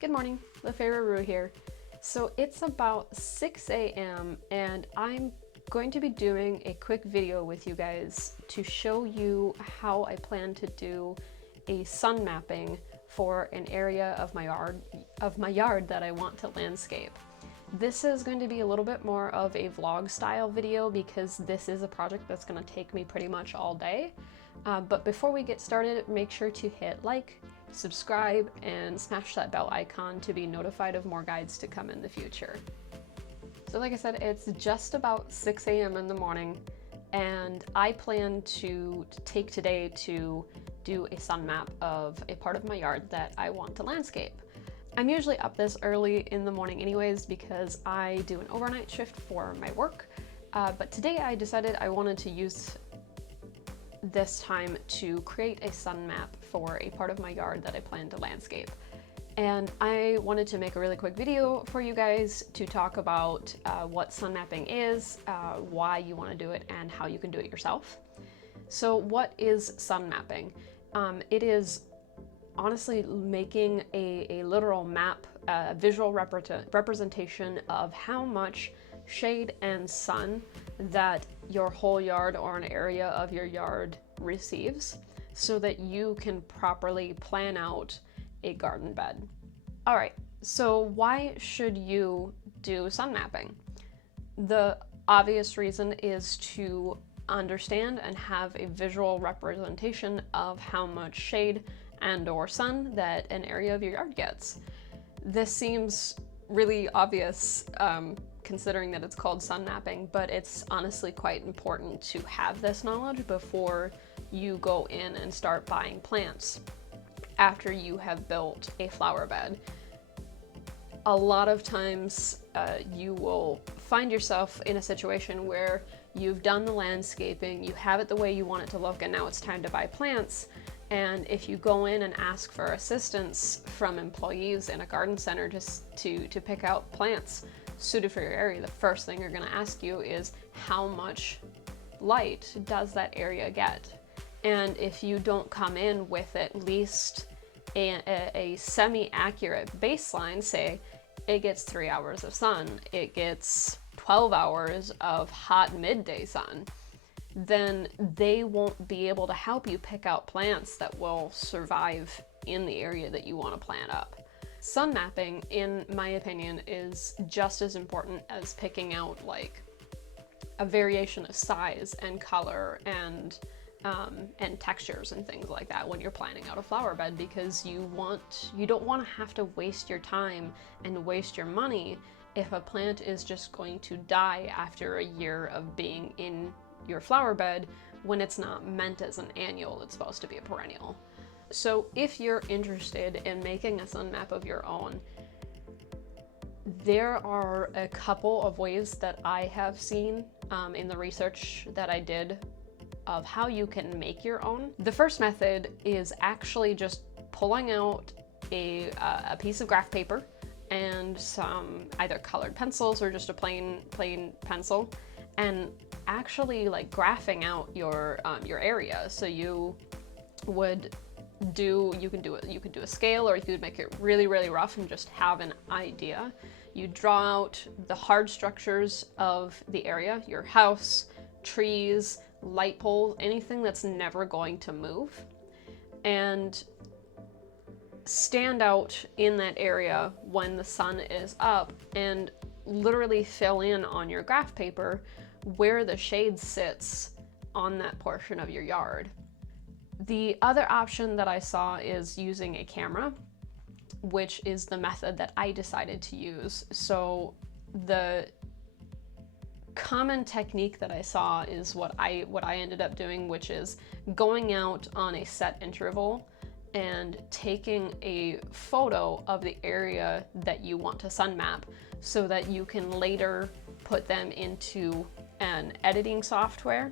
Good morning, LaFay Rue here. So it's about 6 a.m. and I'm going to be doing a quick video with you guys to show you how I plan to do a sun mapping for an area of my yard that I want to landscape. This is going to be a little bit more of a vlog style video because this is a project that's going to take me pretty much all day. But before we get started, make sure to hit like, subscribe, and smash that bell icon to be notified of more guides to come in the future. So like I said, it's just about 6 a.m. in the morning, and I plan to take today to do a sun map of a part of my yard that I want to landscape. I'm usually up this early in the morning anyways because I do an overnight shift for my work, but today I decided I wanted to use this time to create a sun map for a part of my yard that I plan to landscape. And I wanted to make a really quick video for you guys to talk about what sun mapping is, why you want to do it, and how you can do it yourself. So what is sun mapping? It is honestly making a literal map, a visual representation of how much shade and sun that your whole yard or an area of your yard receives so that you can properly plan out a garden bed. All right, so why should you do sun mapping? The obvious reason is to understand and have a visual representation of how much shade and or sun that an area of your yard gets. This seems really obvious considering that it's called sun mapping, but it's honestly quite important to have this knowledge before you go in and start buying plants after you have built a flower bed. A lot of times you will find yourself in a situation where you've done the landscaping, you have it the way you want it to look, and now it's time to buy plants. And if you go in and ask for assistance from employees in a garden center just to pick out plants suited for your area, the first thing they're going to ask you is how much light does that area get? And if you don't come in with at least a semi-accurate baseline, say it gets 3 hours of sun, it gets 12 hours of hot midday sun, then they won't be able to help you pick out plants that will survive in the area that you want to plant up. Sun mapping, in my opinion, is just as important as picking out like a variation of size and color and textures and things like that when you're planning out a flower bed, because you don't want to have to waste your time and waste your money if a plant is just going to die after a year of being in your flower bed when it's not meant as an annual, it's supposed to be a perennial. So if you're interested in making a sun map of your own, there are a couple of ways that I have seen in the research that I did of how you can make your own. The first method is actually just pulling out a piece of graph paper and some either colored pencils or just a plain pencil, and actually like graphing out your area. So you can do a scale, or you could make it really rough and just have an idea. You draw out the hard structures of the area, your house, trees, light poles, anything that's never going to move, and stand out in that area when the sun is up and literally fill in on your graph paper where the shade sits on that portion of your yard. The other option that I saw is using a camera, which is the method that I decided to use. So the common technique that I saw is what I ended up doing, which is going out on a set interval and taking a photo of the area that you want to sun map so that you can later put them into an editing software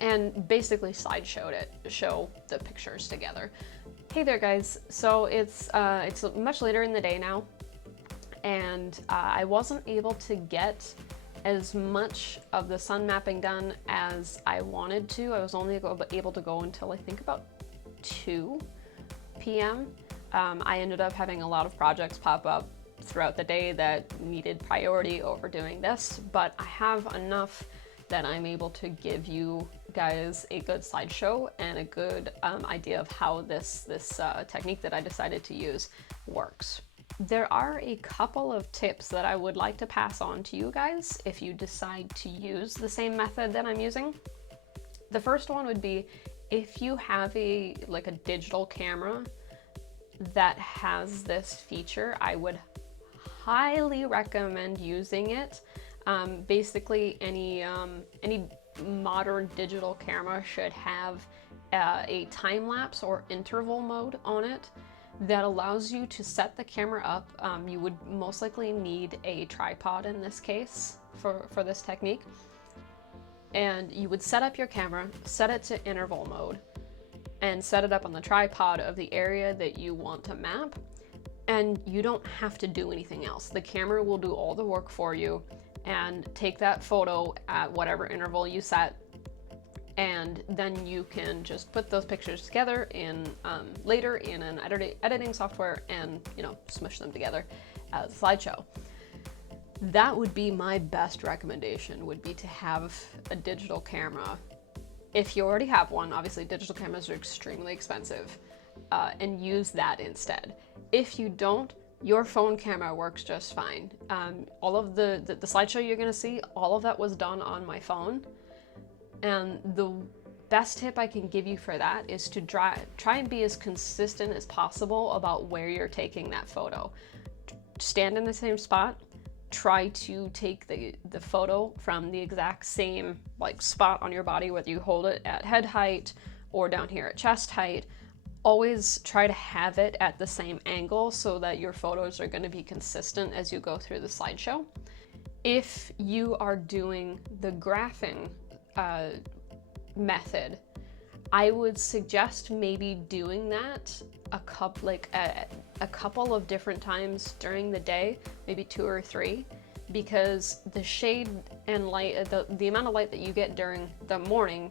and basically show the pictures together. Hey there guys, so it's much later in the day now, and I wasn't able to get as much of the sun mapping done as I wanted to. I was only able to go until I think about 2 p.m. I ended up having a lot of projects pop up throughout the day that needed priority over doing this, but I have enough that I'm able to give you guys a good slideshow and a good idea of how this technique that I decided to use works. There are a couple of tips that I would like to pass on to you guys if you decide to use the same method that I'm using. The first one would be if you have a digital camera that has this feature, I would highly recommend using it. Basically, any modern digital camera should have a time lapse or interval mode on it that allows you to set the camera up. You would most likely need a tripod in this case for this technique. And you would set up your camera, set it to interval mode, and set it up on the tripod of the area that you want to map. And you don't have to do anything else. The camera will do all the work for you and take that photo at whatever interval you set, and then you can just put those pictures together in later in an editing software and smush them together as a slideshow. That would be my best recommendation, would be to have a digital camera. If you already have one, obviously digital cameras are extremely expensive, and use that instead. If you don't, your phone camera works just fine. All of the slideshow you're gonna see, all of that was done on my phone. And the best tip I can give you for that is to try and be as consistent as possible about where you're taking that photo. Stand in the same spot, try to take the photo from the exact same spot on your body, whether you hold it at head height or down here at chest height. Always try to have it at the same angle so that your photos are going to be consistent as you go through the slideshow. If you are doing the graphing method, I would suggest maybe doing that a couple of different times during the day, maybe 2 or 3, because the shade and light, the amount of light that you get during the morning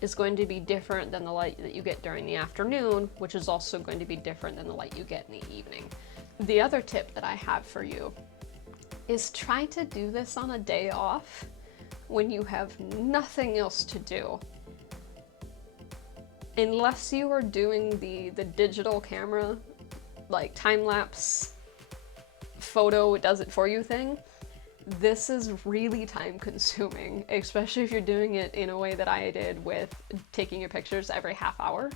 is going to be different than the light that you get during the afternoon, which is also going to be different than the light you get in the evening. The other tip that I have for you is try to do this on a day off when you have nothing else to do. Unless you are doing the digital camera, time-lapse photo, it does it for you thing, this is really time consuming, especially if you're doing it in a way that I did with taking your pictures every half hour.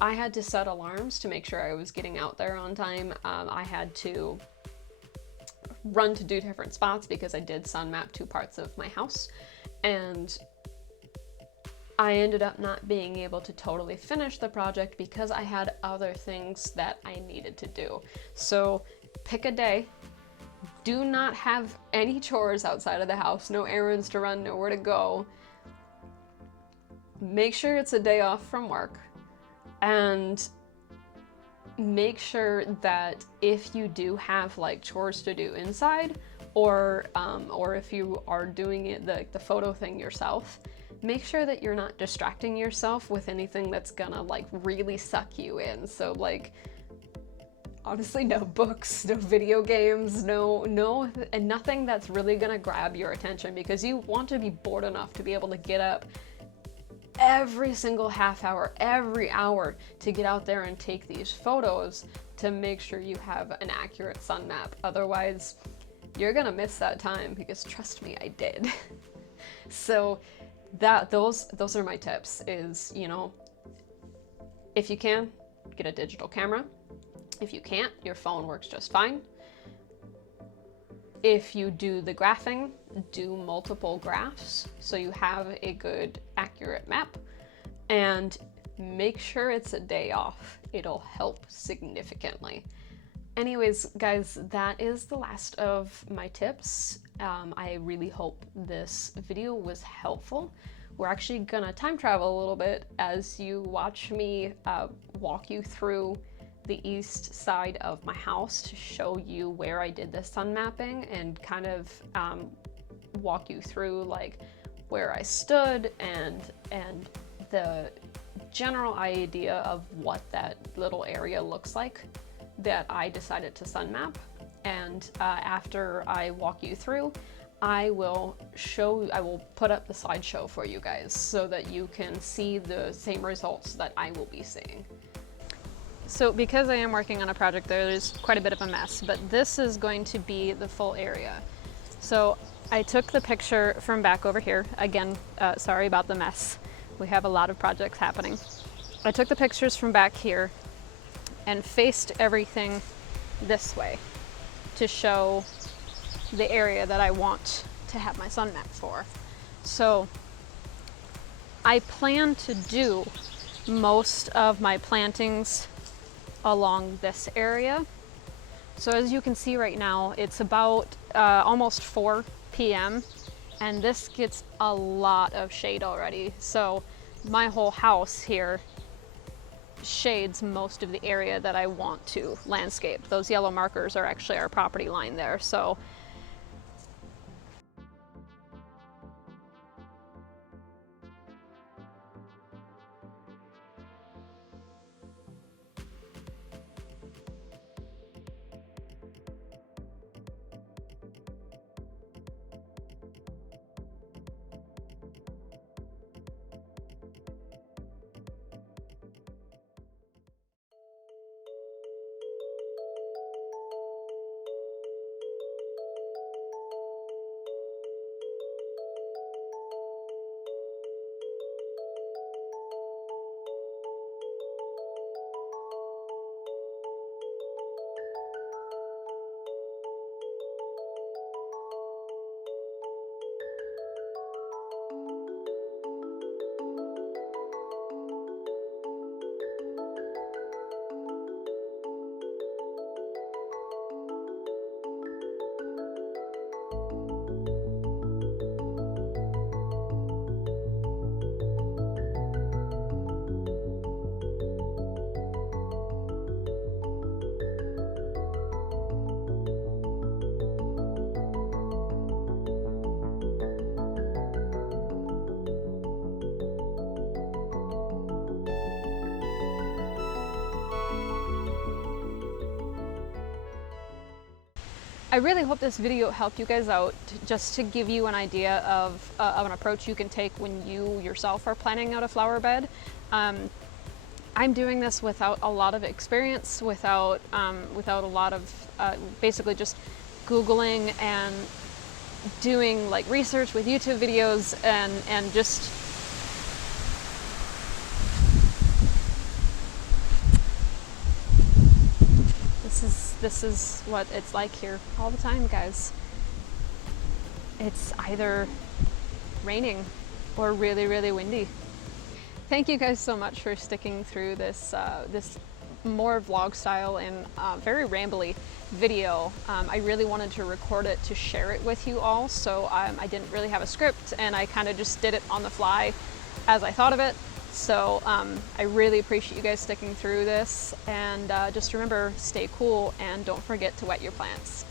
I had to set alarms to make sure I was getting out there on time. I had to run to do different spots because I did sun map 2 parts of my house, and I ended up not being able to totally finish the project because I had other things that I needed to do. So pick a day. Do not have any chores outside of the house, no errands to run, nowhere to go. Make sure it's a day off from work, and make sure that if you do have chores to do inside, or if you are doing it the photo thing yourself, make sure that you're not distracting yourself with anything that's gonna really suck you in. So honestly, no books, no video games, and nothing that's really gonna grab your attention, because you want to be bored enough to be able to get up every single half hour, every hour, to get out there and take these photos to make sure you have an accurate sun map. Otherwise, you're gonna miss that time, because trust me, I did. So those are my tips, is, if you can, get a digital camera. If you can't, your phone works just fine. If you do the graphing, do multiple graphs so you have a good, accurate map, and make sure it's a day off. It'll help significantly. Anyways, guys, that is the last of my tips. I really hope this video was helpful. We're actually gonna time travel a little bit as you watch me walk you through the east side of my house to show you where I did the sun mapping, and kind of walk you through where I stood and the general idea of what that little area looks like that I decided to sun map. And after I walk you through, I will put up the slideshow for you guys so that you can see the same results that I will be seeing. So because I am working on a project, there's quite a bit of a mess, but this is going to be the full area. So I took the picture from back over here. Again, sorry about the mess. We have a lot of projects happening. I took the pictures from back here and faced everything this way to show the area that I want to have my sun map for. So I plan to do most of my plantings along this area. So as you can see right now, it's about almost 4 p.m. and this gets a lot of shade already. So my whole house here shades most of the area that I want to landscape. Those yellow markers are actually our property line there. So I really hope this video helped you guys out, just to give you an idea of an approach you can take when you yourself are planning out a flower bed. I'm doing this without a lot of experience, without a lot of basically just Googling and doing like research with YouTube videos and just this is what it's like here all the time, guys. It's either raining or really, really windy. Thank you guys so much for sticking through this this more vlog style and very rambly video. I really wanted to record it to share it with you all, so I didn't really have a script and I kind of just did it on the fly as I thought of it. So I really appreciate you guys sticking through this, and just remember, stay cool and don't forget to wet your plants.